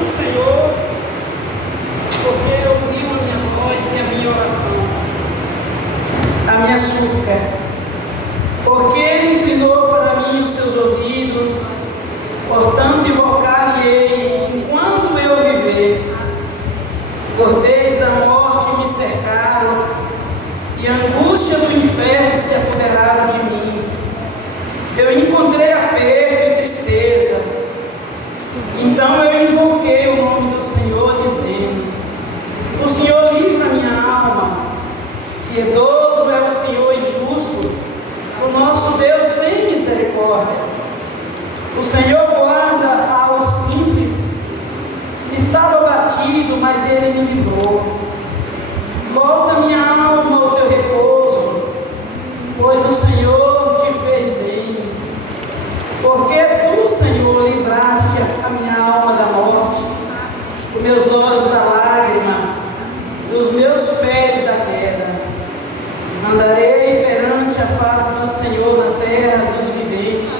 o Senhor, porque ouviu a minha voz e a minha oração, a minha súplica, porque Ele inclinou para mim os seus ouvidos, portanto invocar-lhe-ei enquanto eu viver. Cordéis da morte me cercaram, e a angústia do inferno se apoderaram de mim. Eu encontrei aperto e tristeza. Então eu invoquei o nome do Senhor, dizendo: o Senhor livra minha alma. Piedoso é o Senhor e justo. O nosso Deus tem misericórdia. O Senhor guarda aos simples. Estava batido, mas Ele me livrou. Volta minha alma ao teu repouso, pois o Senhor te fez bem. Porque tu, Senhor, livraste a minha alma da morte, os meus olhos da lágrima, dos meus pés da queda. Andarei perante a face do Senhor na terra dos viventes.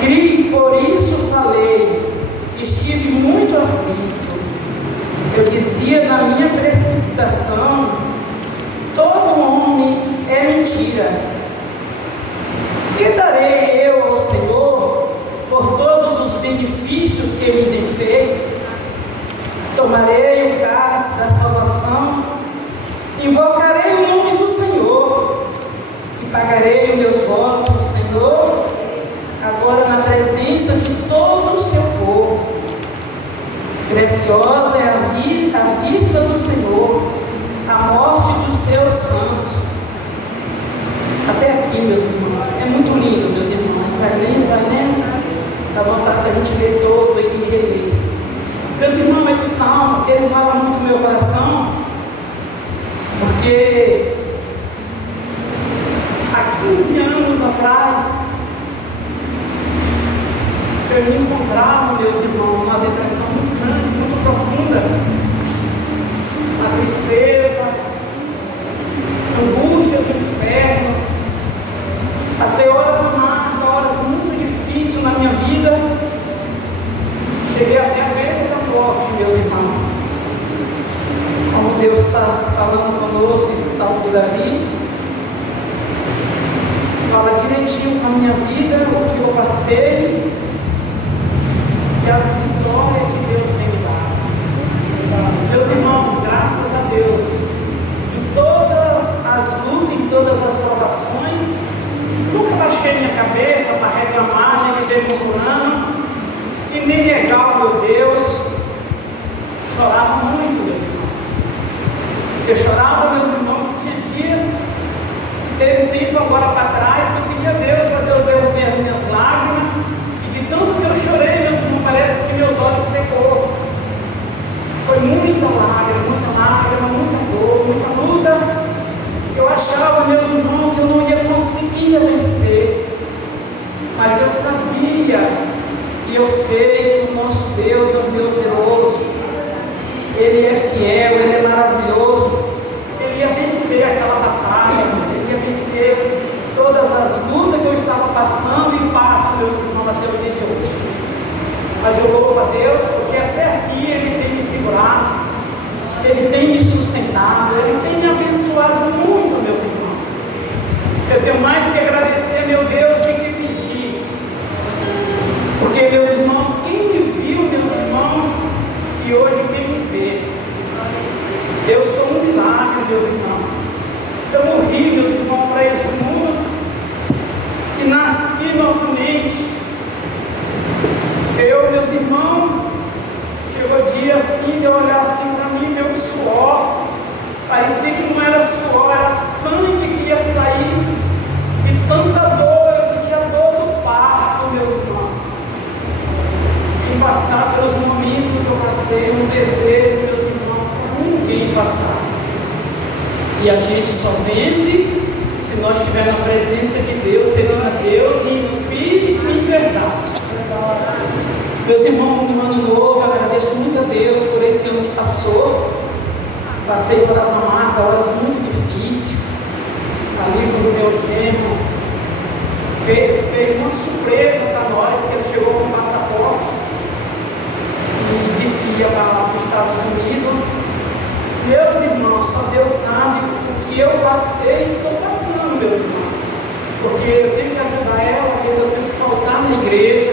Criei, por isso falei, estive muito aflito. Eu dizia na minha precipitação: todo homem é mentira. Que darei eu ao Senhor por todos os benefícios que me tem feito? Tomarei o cálice da salvação, invocarei o nome do Senhor e pagarei os meus votos, Senhor, agora na presença de todo o seu povo. Preciosa é a vista do Senhor, a morte dos seus santos. Até aqui, meus irmãos, é muito lindo, meus irmãos. Vai lendo, dá vontade da gente ler todo e reler. Meus irmãos, esse salmo, ele fala muito no meu coração, porque há 15 anos atrás, eu me encontrava, meus irmãos, numa depressão muito grande, muito profunda, uma tristeza, angústia do inferno. Passei horas amargas, horas muito difíceis na minha vida. Cheguei até a beira da morte, meus irmãos. Como Deus está falando conosco, esse salmo de Davi, fala direitinho com a minha vida, o que eu passei e as vitórias que Deus tem me dado. Meus irmãos, graças a Deus, em todas as lutas, em todas as provações, nunca baixei minha cabeça para reclamar, nem me murmurando, e nem negar o meu Deus. Chorava muito, meus irmãos. Eu chorava, meus irmãos, que tinha dia, que teve um tempo agora para trás, que eu pedia a Deus para Deus derrubar as minhas lágrimas, e de tanto que eu chorei, meus irmãos, parece que meus olhos secou. Foi muita lágrima, muita dor, muita luta. Eu achava, meus irmãos, que eu não ia conseguir vencer, mas eu sabia e eu sei que o nosso Deus é um Deus zeloso, Ele é fiel, Ele é maravilhoso. Ele ia vencer aquela batalha, Ele ia vencer todas as lutas que eu estava passando e passo, meus irmãos, até o dia de hoje. Mas eu louvo a Deus porque até aqui Ele tem me segurado, Ele tem me sustentado, Ele tem me abençoado muito, meus irmãos. Eu tenho mais que agradecer, meu Deus, do que pedir. Porque, meus irmãos, quem me viu, meus irmãos, e hoje quem me vê, eu sou um milagre, meus irmãos. Eu morri, meus irmãos, para esse mundo e nasci novamente. Eu, meus irmãos, chegou dia assim de eu olhar assim para mim, meu suor, parecia que não era suor, era sangue que ia sair, e tanta dor, eu sentia a dor do parto, meus irmãos. E passar pelos momentos que eu passei, um desejo, meus irmãos, para ninguém passar. E a gente só vence se nós estivermos na presença de Deus, servindo a Deus em espírito e em verdade. Meus irmãos, no ano novo, eu agradeço muito a Deus por esse ano que passou. Passei pelas amargas, horas muito difíceis. Ali com o meu genro, fez uma surpresa para nós, que ele chegou com o passaporte. passei e estou passando, meus irmãos. Porque eu tenho que ajudar ela, às vezes eu tenho que faltar na igreja.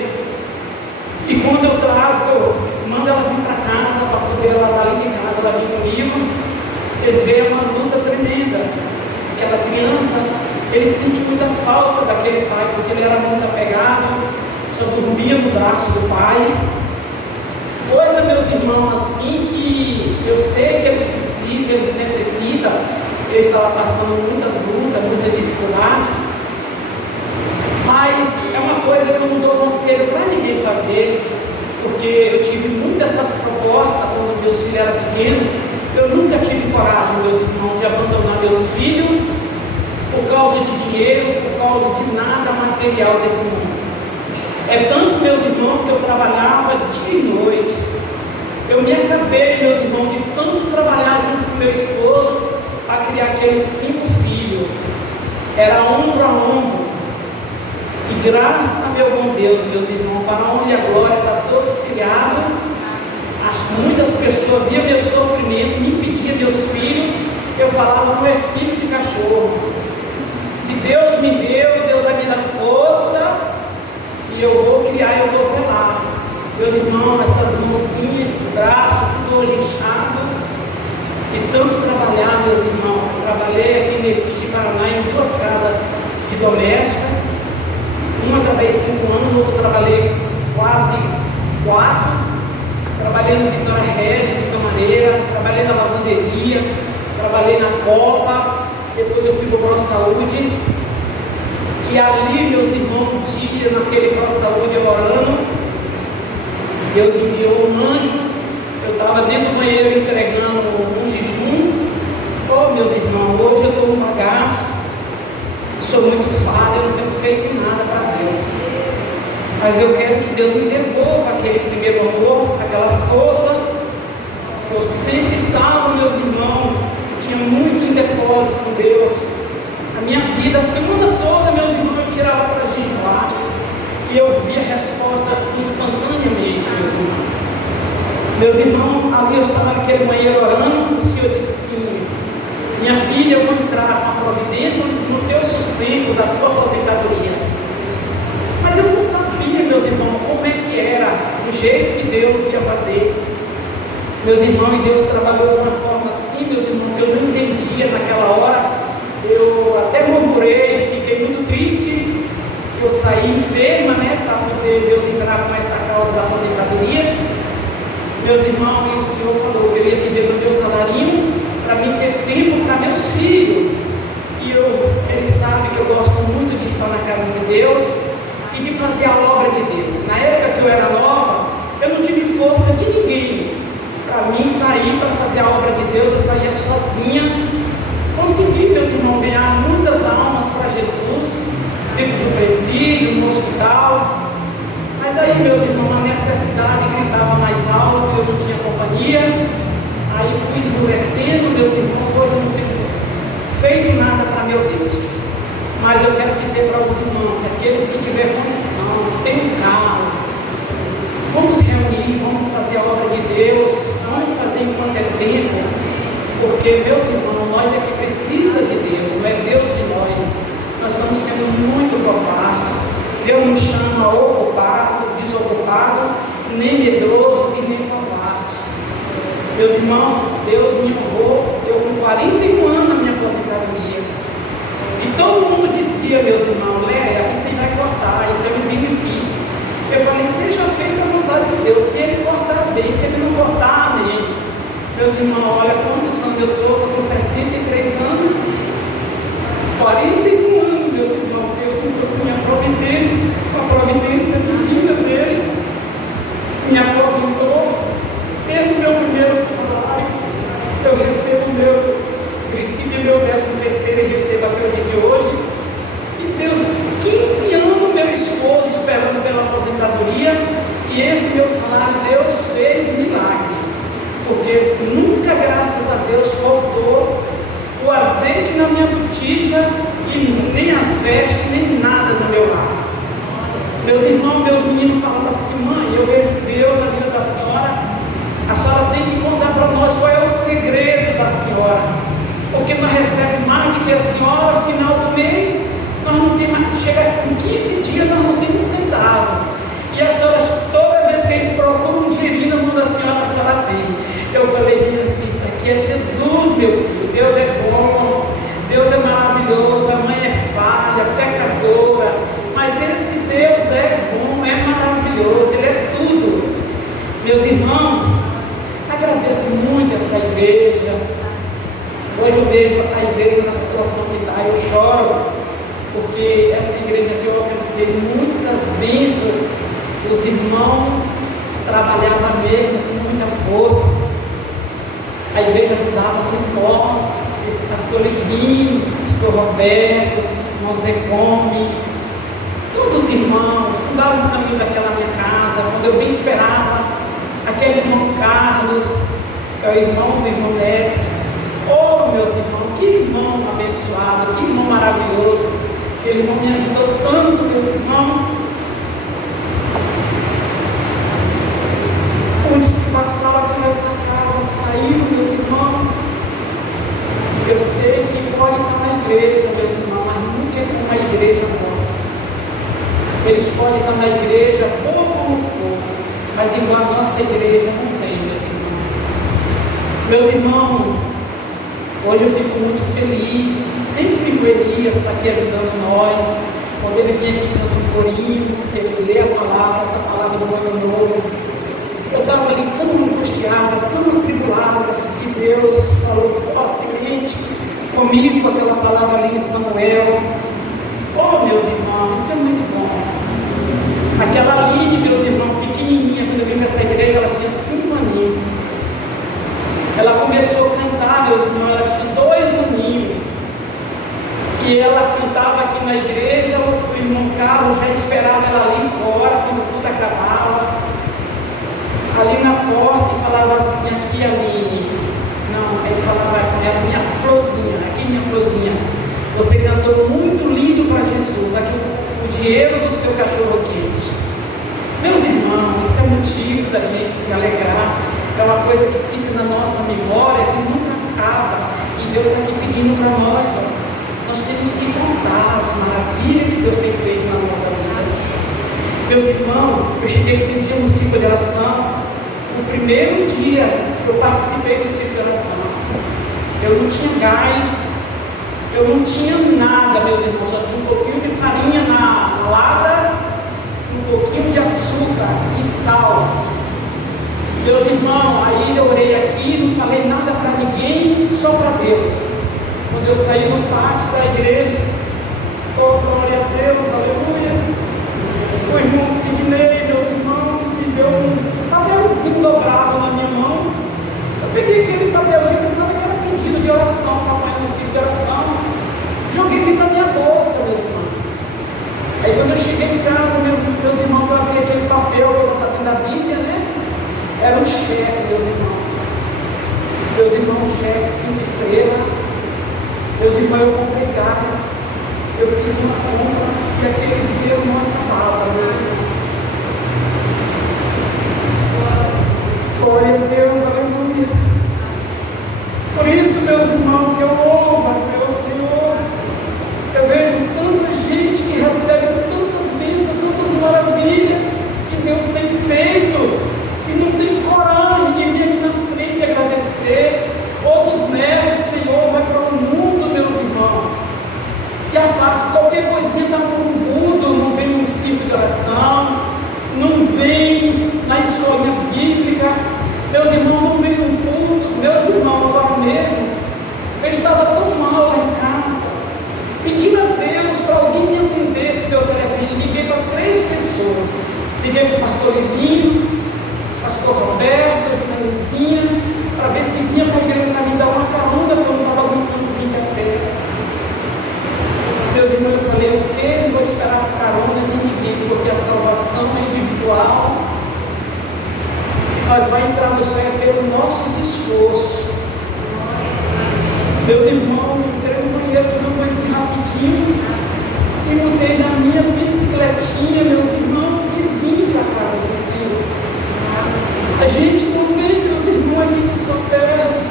E quando eu trago, eu mando ela vir para casa, para poder ela dali de casa, ela vir comigo. Vocês veem uma luta tremenda. Aquela criança, ele sentiu muita falta daquele pai, porque ele era muito apegado, só dormia no braço do pai. Coisa, meus irmãos, assim que eu sei que eles precisam, eles necessitam. Ele estava passando muitas lutas, muitas dificuldades. Mas é uma coisa que eu não dou conselho para ninguém fazer, porque eu tive muitas dessas propostas quando meus filhos eram pequenos. Eu nunca tive coragem, meus irmãos, de abandonar meus filhos por causa de dinheiro, por causa de nada material desse mundo. É tanto, meus irmãos, que eu trabalhava dia e noite. Eu me acabei, meus irmãos, de tanto trabalhar junto com meu esposo para criar aqueles 5 filhos. Era ombro a ombro. E graças a meu bom Deus, meus irmãos, para a honra e a glória, está todos criados. Muitas pessoas viam meu sofrimento, me pediam meus filhos. Eu falava, não é filho de cachorro. Se Deus me deu, Deus vai me dar força. E eu vou criar, eu vou zelar. Meus irmãos, essas mãozinhas, braços, tudo hoje inchado. E tanto trabalhar, meus irmãos. Eu trabalhei aqui em Recife, Paraná, em 2 casas de doméstica. Uma trabalhei 5 anos, outra trabalhei quase 4. Trabalhei no Vitória Regia, de camareira. Trabalhei na lavanderia. Trabalhei na Copa. Depois eu fui para o ProSaúde. E ali, meus irmãos, um dia, naquele ProSaúde, eu orando, Deus enviou um anjo. Eu estava dentro do banheiro entregando um jejum. Oh, meus irmãos, hoje eu estou no bagaço. Sou muito falha, eu não tenho feito nada para Deus. Mas eu quero que Deus me devolva aquele primeiro amor, aquela força. Eu sempre estava, meus irmãos, tinha muito em depósito com Deus. A minha vida, a semana toda, meus irmãos, eu tirava para jejuar. E eu via a resposta assim, instantaneamente, meus irmãos. Meus irmãos, ali eu estava naquele banheiro orando, o Senhor disse assim, minha filha, eu vou entrar com a providência no teu sustento, da tua aposentadoria. Mas eu não sabia, meus irmãos, como é que era, o jeito que Deus ia fazer. Meus irmãos, e Deus trabalhou de uma forma assim, meus irmãos, que eu não entendia naquela hora. Eu até murmurei, fiquei muito triste, que eu saí enferma, né, para poder Deus entrar com essa causa da aposentadoria. Meus irmãos, e o Senhor falou que eu ia viver do meu salarinho para mim ter tempo para meus filhos. E ele sabe que eu gosto muito de estar na casa de Deus e de fazer a obra de Deus. Na época que eu era nova, eu não tive força de ninguém para mim sair para fazer a obra de Deus. Eu saía sozinha. Consegui, meus irmãos, ganhar muitas almas para Jesus, dentro do presídio, no hospital. Mas aí, meus irmãos, a necessidade gritava mais alto, eu não tinha companhia. Aí fui esmorecendo, meus irmãos, hoje eu não tenho feito nada para meu Deus. Mas eu quero dizer para os irmãos, que aqueles que tiverem condição, que têm um carro, vamos reunir, vamos fazer a obra de Deus, vamos fazer enquanto é tempo. Porque, meus irmãos, nós é que precisa de Deus, não é Deus de nós. Nós estamos sendo muito covardes. Deus nos chama ocupado, desocupado, nem medroso e nem covarde. Meus irmãos, Deus me honrou, eu com 41 anos na minha aposentadoria. E todo mundo dizia, meus irmãos, Léa, isso aí vai cortar, isso é um benefício. Eu falei, seja feita a vontade de Deus, se Ele cortar bem, se Ele não cortar, amém. Meus irmãos, olha quantos anos eu estou com 63 anos, 41 anos, meus irmãos, Deus me deu minha providência, com a providência divina dele, me aposentou, tendo meu primeiro salário, eu recebi meu 13º e recebo até o dia de hoje. E Deus, 15 anos meu esposo esperando pela aposentadoria, e esse meu salário, Deus fez milagre. Porque nunca, graças a Deus, faltou o azeite na minha botija e nem as vestes, nem nada no meu lar. Meus irmãos, meus meninos falavam assim, mãe, eu vejo Deus na vida da senhora, a senhora tem que contar para nós qual é o segredo da senhora, porque nós recebemos mais de Eu falei assim, isso aqui é Jesus, meu filho. Deus é bom, Deus é maravilhoso, a mãe é falha, pecadora, mas esse Deus é bom, é maravilhoso, Ele é tudo. Meus irmãos, agradeço muito essa igreja. Hoje eu vejo a igreja na situação que está, eu choro, porque essa igreja que eu alcancei muitas bênçãos, os irmãos trabalhavam mesmo com muita força, a igreja ajudava muito nós, esse pastor Livinho, pastor Roberto, irmão Zé Come, todos os irmãos fundaram o caminho daquela minha casa, quando eu bem esperava, aquele irmão Carlos, que é o irmão do irmão Nécio. Oh, meus irmãos, que irmão abençoado, que irmão maravilhoso, aquele irmão me ajudou tanto, meus irmãos. Onde se passava aqui nessa casa, saíram, meus irmãos. Eu sei que pode estar na igreja, meus irmãos, mas nunca é como a igreja nossa. Eles podem estar na igreja, pouco como for, mas igual a nossa igreja não tem, meus irmãos. Meus irmãos, hoje eu fico muito feliz, sempre o Elias está aqui ajudando nós, quando ele vem aqui cantar um corinho, ele lê a palavra, essa palavra do ano novo. Eu estava ali tão angustiada, tão atribulada, e Deus falou fortemente comigo com aquela palavra ali em Samuel. Oh, meus irmãos, isso é muito bom. Aquela Aline, meus irmãos, pequenininha, quando eu vim nessa igreja, ela tinha 5 aninhos. Ela começou a cantar, meus irmãos, ela tinha 2 aninhos. E ela cantava aqui na igreja, o irmão Carlos já esperava ela ali fora, quando o culto acabava. Ali na porta e falava assim, aqui Aline. Não, ele falava com ela, minha florzinha, aqui minha florzinha. Você cantou muito lindo para Jesus, aqui o dinheiro do seu cachorro quente. Meus irmãos, isso é motivo da gente se alegrar. É uma coisa que fica na nossa memória, que nunca acaba. E Deus está aqui pedindo para nós, ó. Nós temos que contar as maravilhas que Deus tem feito na nossa vida. Meus irmãos, eu cheguei aquele dia no ciclo de oração, no primeiro dia que eu participei do ciclo de oração, eu não tinha gás, eu não tinha nada, meus irmãos, só tinha um pouquinho de farinha na lata, um pouquinho de açúcar e sal. Meus irmãos, aí eu orei aqui, não falei nada para ninguém, só para Deus. Quando eu saí no pátio da igreja, oh, glória a Deus, aleluia. O irmão Sidney, meus irmãos, me deu um papelzinho dobrado na minha mão. Eu peguei aquele papelzinho, pensava que era pedido de oração, papai no ciclo de oração. Joguei dentro da minha bolsa, meus irmãos. Aí quando eu cheguei em casa, meus irmãos, eu abri aquele papel, está dentro da Bíblia, né? Era um cheque, meus irmãos. Meus irmãos, cheque 5 estrelas. Meus irmãos, eu comprei gás. Eu fiz uma compra e aquele dinheiro não acabava, meus irmãos. Glória a Deus, aleluia. Por isso, meus irmãos, que eu louvo ao Senhor. Eu vejo tanta gente que recebe tantas bênçãos, tantas maravilhas que Deus tem feito. E não tem coragem de vir aqui na frente agradecer. Outros negam, o Senhor vai para o mundo, meus irmãos. Se afasta, qualquer coisinha está para o mundo, não vem no ciclo de oração, não vem na escolinha bíblica, meus irmãos, não vem no culto. Meus irmãos, agora mesmo, eu estava tão mal lá em casa, pedindo a Deus para alguém me atendesse meu telefone. Liguei para 3 pessoas, liguei para o pastor Livinho, pastor Roberto, a Lizinha, para ver se vinha para a igreja para me dar uma carona, que eu não estava aguentando vir a pé. Meus irmãos, eu falei, o quê? Não vou esperar a carona de ninguém, porque a salvação é individual. Nós vamos entrar no céu pelo nossos esforços. Meus irmãos, entrei no banheiro, tudo coisa rapidinho, e mudei na minha bicicletinha, meus irmãos, e vim para a casa do Senhor. A gente não vem, meus irmãos, a gente só perde,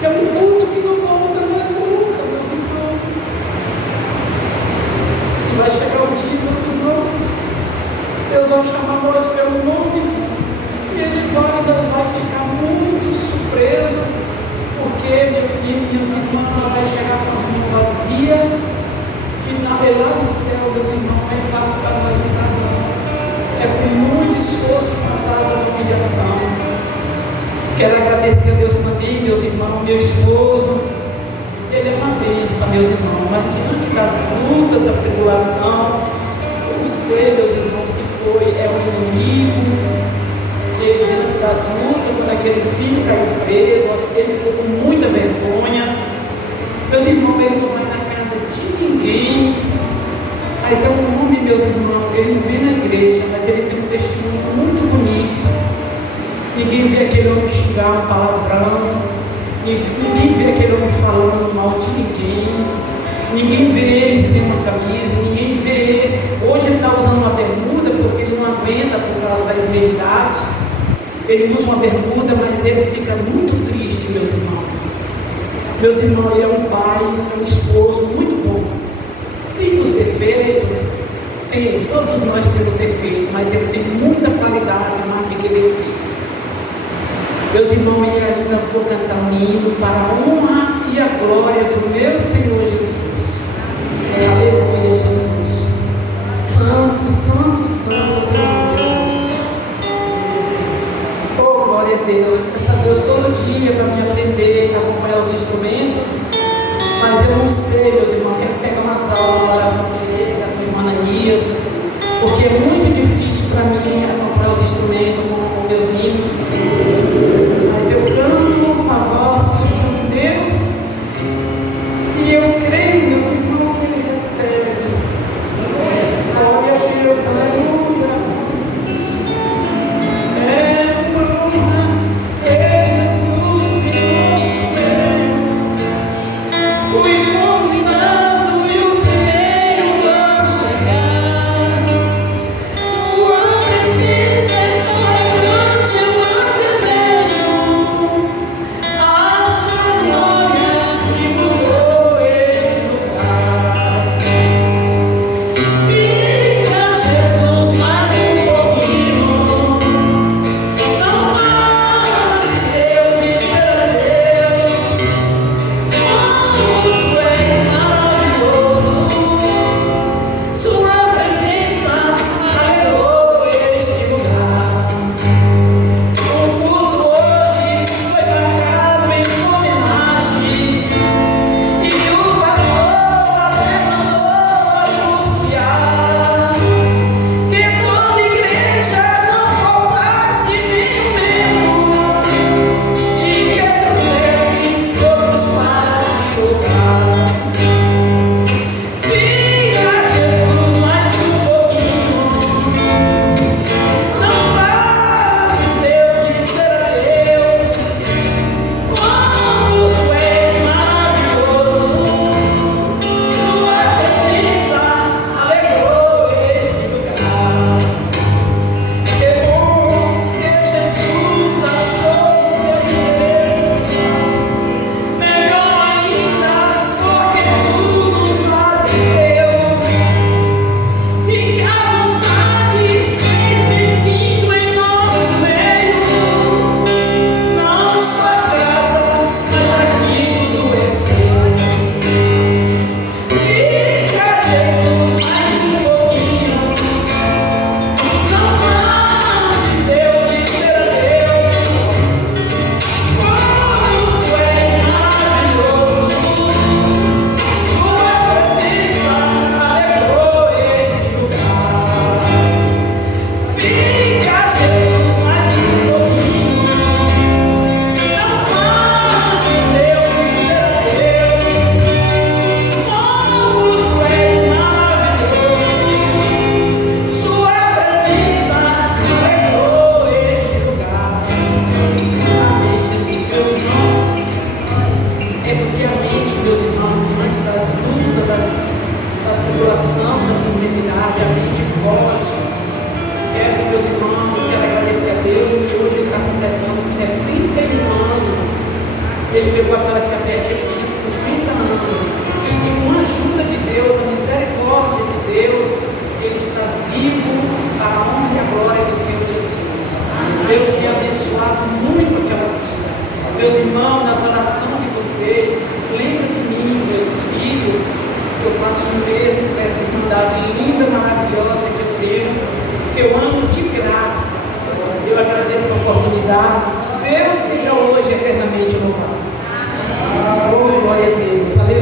que é um culto que não volta mais nunca, meus irmãos. E vai chegar o dia, meus irmãos, Deus vai chamar nós pelo nome, e Ele vai ficar muito surpreso. Quero agradecer a Deus também, meus irmãos, meu esposo. Ele é uma bênção, meus irmãos, mas diante das lutas, da tribulação, eu não sei, meus irmãos, se é um inimigo, ele diante das lutas, quando aquele filho caiu preso, ele ficou com muita vergonha. Meus irmãos, ele não vai na casa de ninguém, mas é um homem, meus irmãos, ele não vê na igreja, mas ele tem um testemunho muito bonito. Ninguém vê aquele homem xingar um palavrão, ninguém vê aquele homem falando mal de ninguém vê ele sem uma camisa, ninguém vê ele. Hoje ele está usando uma bermuda porque ele não aguenta por causa da enfermidade. Ele usa uma bermuda, mas ele fica muito triste, meus irmãos. Meus irmãos, ele é um pai, um esposo muito bom. Tem os defeitos, tem, todos nós temos defeitos, mas ele tem muita qualidade mais do que defeito. Meus irmãos, e ainda vou cantar um hino para a honra e a glória do meu Senhor Jesus. Aleluia, Jesus. Santo, santo, santo, Deus. Oh, glória a Deus. Peço a Deus todo dia para me aprender, para acompanhar os instrumentos. Mas eu não sei, meus irmãos, quero pegar umas aulas lá com a irmã Ananias, porque é muito difícil para mim acompanhar os instrumentos com meus hinos. Mas eu canto com a voz que o Senhor me deu, e eu creio, meus irmãos, que Ele recebe. Glória a Deus, aleluia. É uma honra ter Jesus em nosso meio. Fui convidado e o primeiro a chegar. Tua presença é tocante, eu até vejo a sua glória que mudou este lugar. Fica, Jesus, mais um pouquinho. Não antes de eu dizer adeus. Como tu és maravilhoso, sua presença alegrou este lugar. O culto hoje foi marcado em sua homenagem, e o pastor até mandou anunciar que toda igreja não faltasse nenhum membro, e que trouxesse todos para te louvar. Fica, Jesus, mais um pouquinho. Não tardes de eu dizer adeus. Como tu és maravilhoso, sua presença alegrou este lugar. Que bom que Jesus achou o seu endereço. Melhor ainda, porque tu nos atendeu. Fique à vontade, és bem-vindo em nosso meio. Não sua casa, mas aqui tudo é seu. Fica, Jesus, mais um pouquinho. Não antes de eu dizer adeus. Como tu és maravilhoso, tua presença alegrou este lugar. Fica, Jesus, mais um pouquinho. Não antes de eu dizer adeus. Como tu és maravilhoso, sua presença alegrou este lugar. Amém, Jesus, meus irmãos. É porque a mente, meus irmãos, diante das lutas, das tribulações, das enfermidades, a mente foge. Meus irmãos, eu quero agradecer a Deus que hoje ele está completando 71 anos. Ele pegou aquela diabetes, ele tinha 50 anos. E com a ajuda de Deus, a misericórdia de Deus, ele está vivo para a honra e a glória do Senhor Jesus. Deus tem abençoado muito aquela vida. Meus irmãos, nas orações de vocês, lembra de mim, meus filhos, que eu faço mesmo com essa irmandade linda, maravilhosa que eu tenho, que eu amo de graça. Eu agradeço a oportunidade. Deus seja hoje eternamente louvado. Oh, glória a Deus. Aleluia.